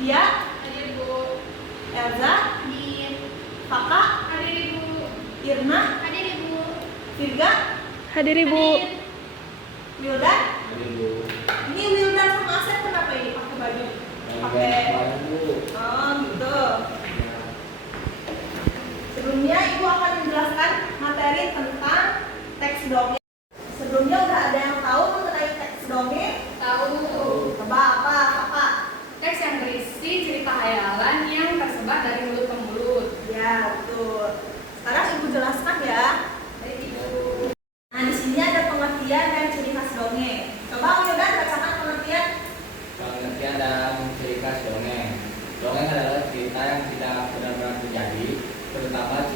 Dia? Hadir Bu. Elza? Hadir. Kakak? Hadir Ibu. Irna? Hadir Ibu. Virga? Hadir Ibu. Wildan? Hadir Bu. Ini Wildan sama Asep kenapa ini pakai baju? Pakai. Oh gitu. Sebelumnya Ibu akan menjelaskan materi tentang teks dongeng. Sebelumnya udah ada yang tahu mengenai teks dongeng? Tahu. Coba apa kakak? Teks yang berisi cerita hayalan yang tersebar dari mulut ke mulut. Ya betul. Sekarang Ibu jelaskan ya. Baik Ibu. Nah di sini ada pengertian dan ciri khas dongeng. Coba Wildan bacakan pengertian. Pengertian dan ciri khas dongeng. Dongeng adalah cerita yang tidak benar-benar terjadi, terutama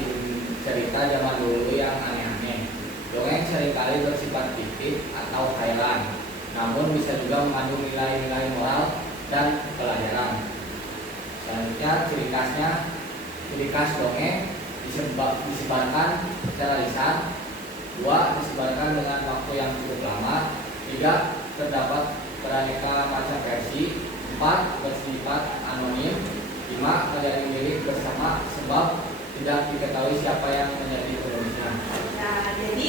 cerita zaman dulu yang aneh-aneh. Dongeng seringkali bersifat fiktif atau khayalan, namun bisa juga mengandung nilai-nilai moral dan pelajaran. Selanjutnya ciri khas dongeng disebarkan secara lisan. 2. Disebarkan dengan waktu yang cukup lama. 3. Terdapat beraneka macam versi. 4. Bersifat anonim. 5. Terjadi milik bersama sebab tidak diketahui siapa yang menjadi penulisnya. Nah jadi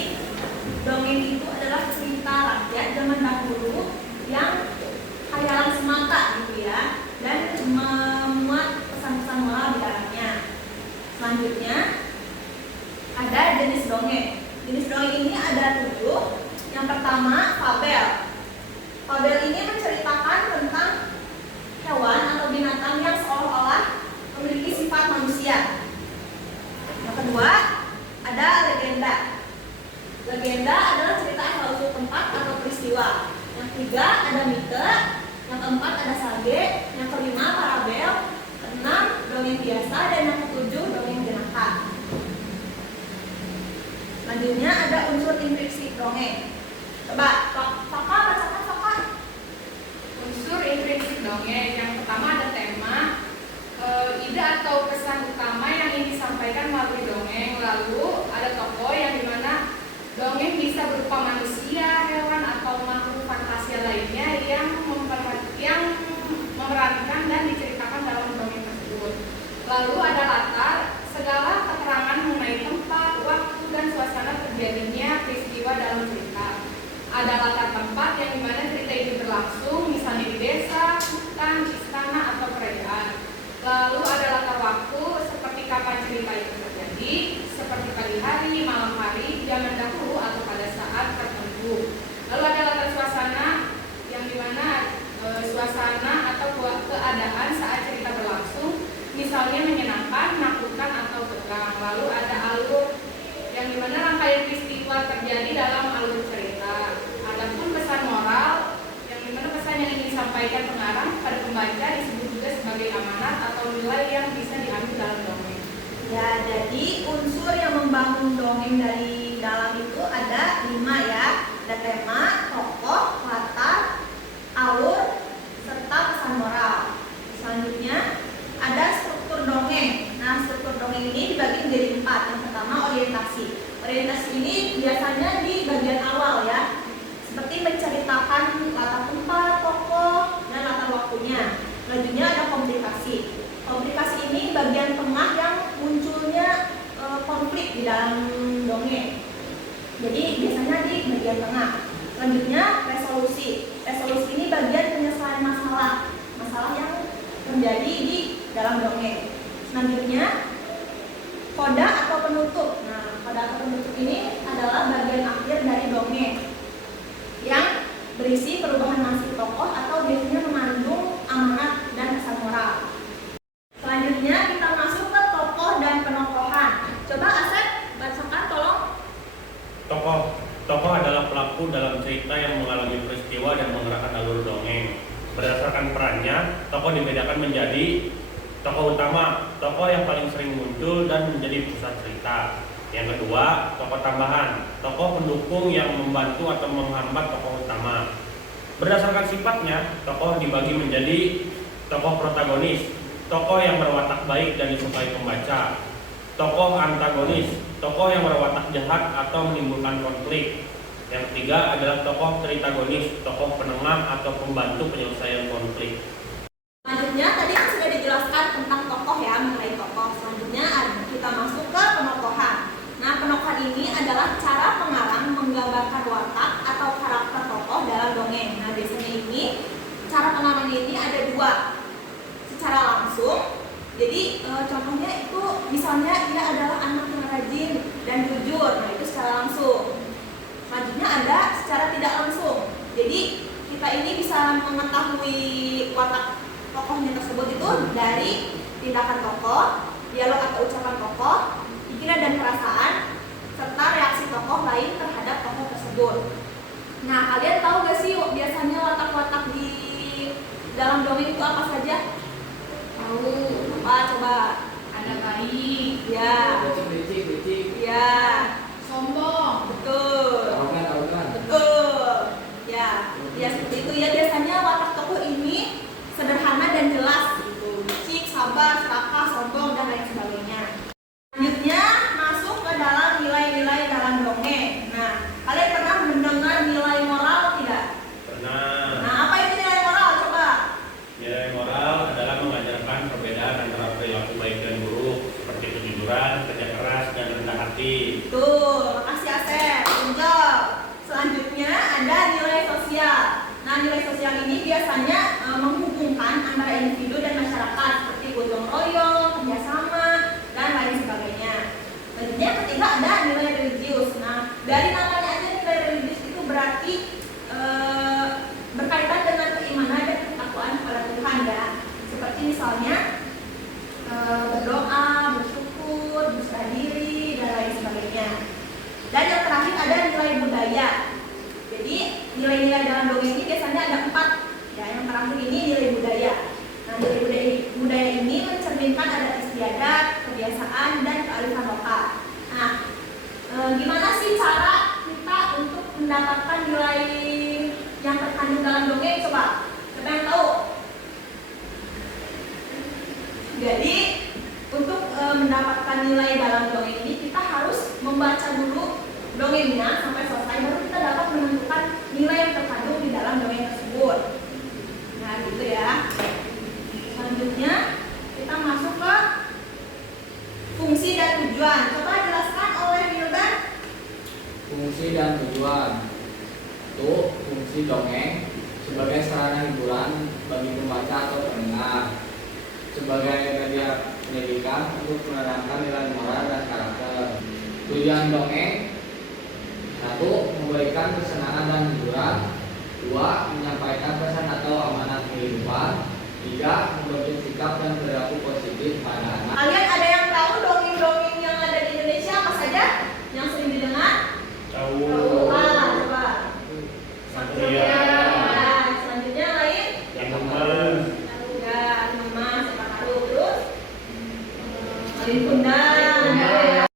dongeng itu adalah cerita rakyat zaman dahulu yang khayalan semata gitu ya, dan memuat pesan-pesan moral di dalamnya. Selanjutnya ada jenis dongeng. Jenis dongeng ini ada 7. Yang pertama fabel. Fabel ini menceritakan tentang hewan atau binatang yang seolah-olah memiliki sifat manusia. Yang kedua ada legenda. Legenda adalah cerita asal-usul tempat atau peristiwa. Yang ketiga ada mite. Yang keempat ada sage. Yang kelima parabel. Keenam dongeng biasa, dan yang ketujuh dongeng jenaka. Selanjutnya ada unsur implisit dongeng. Coba kakak bacakan kakak. Unsur implisit dongeng. Yang pertama ada tema, ide atau pesan utama yang ingin disampaikan melalui dongeng. Lalu ada tokoh yang dimana dongeng bisa berupa manusia, hewan, atau makhluk fantasia lainnya yang memerankan dan diceritakan dalam dongeng tersebut. Lalu ada latar, segala keterangan mengenai tempat, waktu, dan suasana terjadinya peristiwa dalam cerita. Ada latar tempat yang dimana cerita itu berlangsung, misalnya di desa, hutan, istana, atau kerajaan. Lalu ada latar waktu, seperti kapan cerita itu terjadi, seperti pagi hari, malam hari, zaman dahulu, atau pada saat tertentu. Lalu ada latar suasana, yang dimana suasana atau keadaan saat cerita berlangsung, misalnya menyenangkan, menakutkan, atau tegang. Lalu ada alur, yang dimana rangkaian peristiwa terjadi dalam alur cerita. Adapun pesan moral, yang dimana pesan yang ingin disampaikan pengarang pada pembaca disebut juga sebagai amanat atau nilai yang bisa diambil dalam dongeng. Ya, jadi unsur yang membangun dongeng dari dalam itu ada 5 ya. Ada tema, tokoh, latar, alur, serta pesan moral. Selanjutnya ada struktur dongeng. Nah, struktur dongeng ini dibagi menjadi 4. Yang pertama orientasi. Orientasi ini biasanya di bagian awal ya, seperti menceritakan latar tempat, tokoh, dan latar waktunya. Selanjutnya ada komplikasi. Komplikasi ini bagian tengah yang munculnya konflik di dalam dongeng. Jadi biasanya di bagian tengah. Selanjutnya resolusi. Resolusi ini bagian penyelesaian masalah yang terjadi di dalam dongeng. Selanjutnya koda atau penutup. Nah, koda atau penutup ini adalah bagian akhir dari dongeng yang berisi perubahan nasib tokoh atau biasanya mengandung amanat dan pesan moral. Selanjutnya kita masuk ke tokoh dan penokohan. Coba Asep bacakan tolong. Tokoh adalah pelaku dalam cerita yang mengalami peristiwa dan menggerakkan alur dongeng. Berdasarkan perannya, tokoh dibedakan menjadi tokoh utama, tokoh yang paling sering muncul dan menjadi pusat cerita. Yang kedua, tokoh tambahan, tokoh pendukung yang membantu atau menghambat tokoh utama. Berdasarkan sifatnya, tokoh dibagi menjadi tokoh protagonis, tokoh yang berwatak baik dan disukai pembaca. Tokoh antagonis, tokoh yang berwatak jahat atau menimbulkan konflik. Yang ketiga adalah tokoh tritagonis, tokoh penengah atau pembantu penyelesaian konflik. Selanjutnya tadi kita masuk ke penokohan. Nah, penokohan ini adalah cara pengarang menggambarkan watak atau karakter tokoh dalam dongeng. Nah, biasanya ini cara pengarangnya ini ada dua, secara langsung. Jadi contohnya itu misalnya dia adalah anak yang rajin dan jujur. Nah, itu secara langsung. Selanjutnya ada secara tidak langsung. Jadi kita ini bisa mengetahui watak tokohnya tersebut itu dari tindakan tokoh, dialog atau ucapan tokoh, pikiran dan perasaan, serta reaksi tokoh lain terhadap tokoh tersebut. Nah, kalian tahu gak sih biasanya watak-watak di dalam dongeng itu apa saja? Tahu. Apa coba? Ada baik, Ya, Becik. ya, sombong, betul. Taruhan. Betul. Ya, ya seperti itu ya. Biasanya watak tokoh ini sederhana dan jelas gitu. Licik, sabar, serakah, sombong dan lain sebagainya. Selanjutnya masuk ke dalam nilai-nilai dalam dongeng. Nah, kalian pernah mendengar nilai moral tidak? Pernah. Nah, apa itu nilai moral? Coba. Nilai moral adalah mengajarkan perbedaan antara perilaku baik dan buruk, seperti kejujuran, kerja keras, dan rendah hati. Betul. Makasih Asep. Tunjol. Selanjutnya ada nilai sosial. Nah, nilai sosial ini biasanya menghubungkan antara individu dan masyarakat seperti gotong royong, kerjasama, dan lain sebagainya. Selanjutnya yang ketiga ada nilai religius. Nah, dari namanya aja nilai religius itu berarti berkaitan dengan keimanan dan ketakwaan kepada Tuhan ya. Seperti misalnya berdoa, bersyukur, berserah diri, dan lain sebagainya. Dan yang terakhir ada nilai budaya. Jadi nilai-nilai dalam dongeng ini biasanya ada 4. Ya, yang terakhir ini nilai budaya. Nah, nilai budaya ini mencerminkan adat istiadat, kebiasaan, dan kearifan lokal. Nah, gimana sih cara kita untuk mendapatkan nilai yang terkandung dalam dongeng? Coba, siapa yang tahu? Jadi untuk mendapatkan nilai dalam dongeng ini kita harus membaca dulu dongengnya sampai selesai, baru kita dapat menentukan nilai yang terkandung di dalam dongeng tersebut. Nah, gitu ya. Selanjutnya kita masuk ke fungsi dan tujuan. Coba jelaskan oleh Wildan. Fungsi dan tujuan. Itu fungsi dongeng sebagai sarana hiburan bagi pembaca atau pendengar, sebagai media pendidikan untuk menerangkan nilai moral dan karakter. Tujuan dongeng: 1. Memberikan kesenangan dan hiburan. 2. Menyampaikan pesan atau amanat kehidupan. 3. Membentuk sikap dan perilaku positif pada anak. Kalian ada yang tahu dongeng-dongeng yang ada di Indonesia apa saja yang sering didengar? Tahu. Coba. Satria. Ya, selanjutnya yang lain? Yang teman. Ya, Mama, siapa tahu terus? Malin Kundang.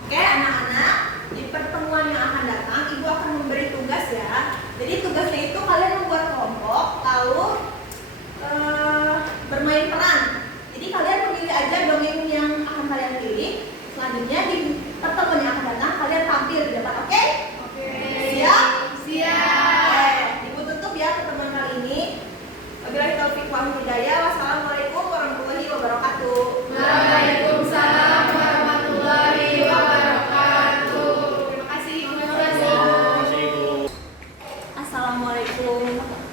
Oke, anak-anak, di pertemuan yang akan datang, Ibu akan memberi tugas ya. Jadi tugasnya itu kalian membuat kelompok, lalu bermain peran. Jadi kalian memilih aja dongeng yang akan kalian pilih. Selanjutnya di pertemuan yang akan datang, kalian tampil di depan, oke? Oke. Siap? Siap. Ibu tutup ya pertemuan kali ini. Wabillahi taufiq wal hidayah. Wassalamualaikum warahmatullahi wabarakatuh. Waalaikumsalam warahmatullahi wabarakatuh. Terima kasih Ibu. Terima kasih, Ibu. Assalamualaikum.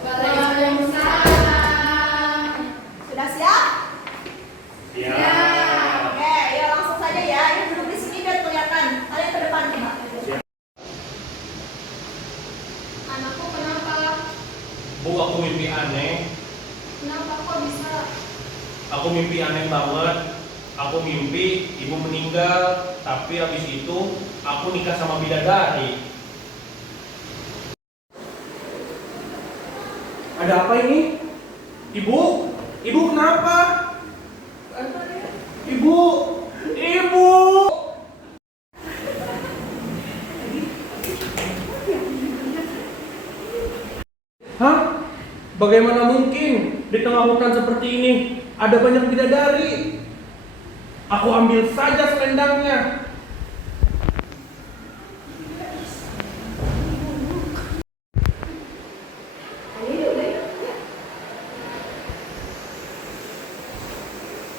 Waalaikumsalam. Sudah siap? Ya. Oke, ya langsung saja ya. Yang duduk di sini biar kelihatan. Kalian ke depan coba. Siap. Anakku kenapa? Bu, aku mimpi aneh. Kenapa kok bisa? Aku mimpi aneh banget. Aku mimpi ibu meninggal, tapi habis itu aku nikah sama bidadari. Ada apa ini? Ibu? Ibu kenapa? Ibu? Ibu? Hah? Bagaimana mungkin di tengah hutan seperti ini ada banyak bidadari? Aku ambil saja selendangnya.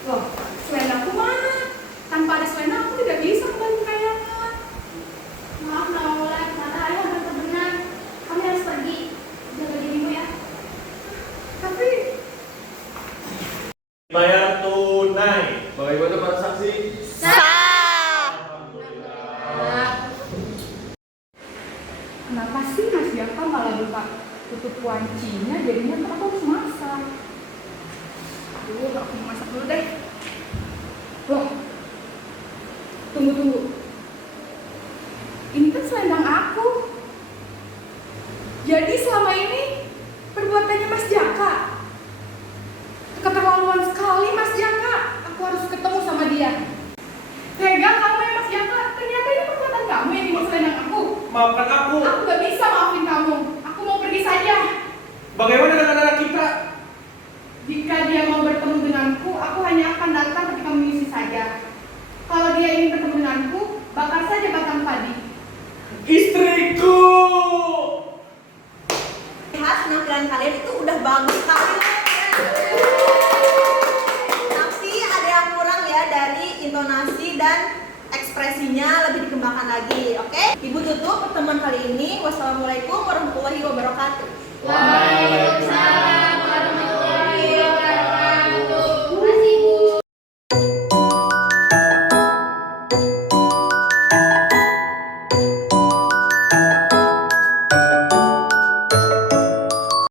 Loh, selendangku mana? Kan tanpa ada selendang aku tidak bisa kembali ke kayangan. Maaf Naula, mata ayah udah terbenam. Kami harus pergi. Jaga dirimu ya. Tapi Bayar tunai. Bagaimana para saksi? kenapa sih Mas Jaka malah buka tutup kuancinya, jadinya kan aku harus masak. Aduh, aku mau masak dulu deh. Loh, tunggu. Ini kan selendang aku. Jadi selama ini perbuatannya Mas Jaka. Keterlaluan sekali Mas Jaka. Aku harus ketemu sama dia. Tega kamu ya Mas Jaka. Ternyata ini perbuatan kamu yang dibawa selendang aku. Maafkan aku. Aku gak bisa maafin kamu. Aku mau pergi saja. Bagaimana dengan anak kita? Jika dia mau bertemu denganku, aku hanya akan datang ketika mengisi saja. Kalau dia ingin bertemu denganku, bakar saja batang padi. Istriku. Lihat penampilan kalian itu udah bagus sekali. Tapi ada yang kurang ya dari intonasi dan ekspresinya lebih dikembangkan lagi, oke? Ibu tutup pertemuan kali ini. Wassalamualaikum warahmatullahi wabarakatuh.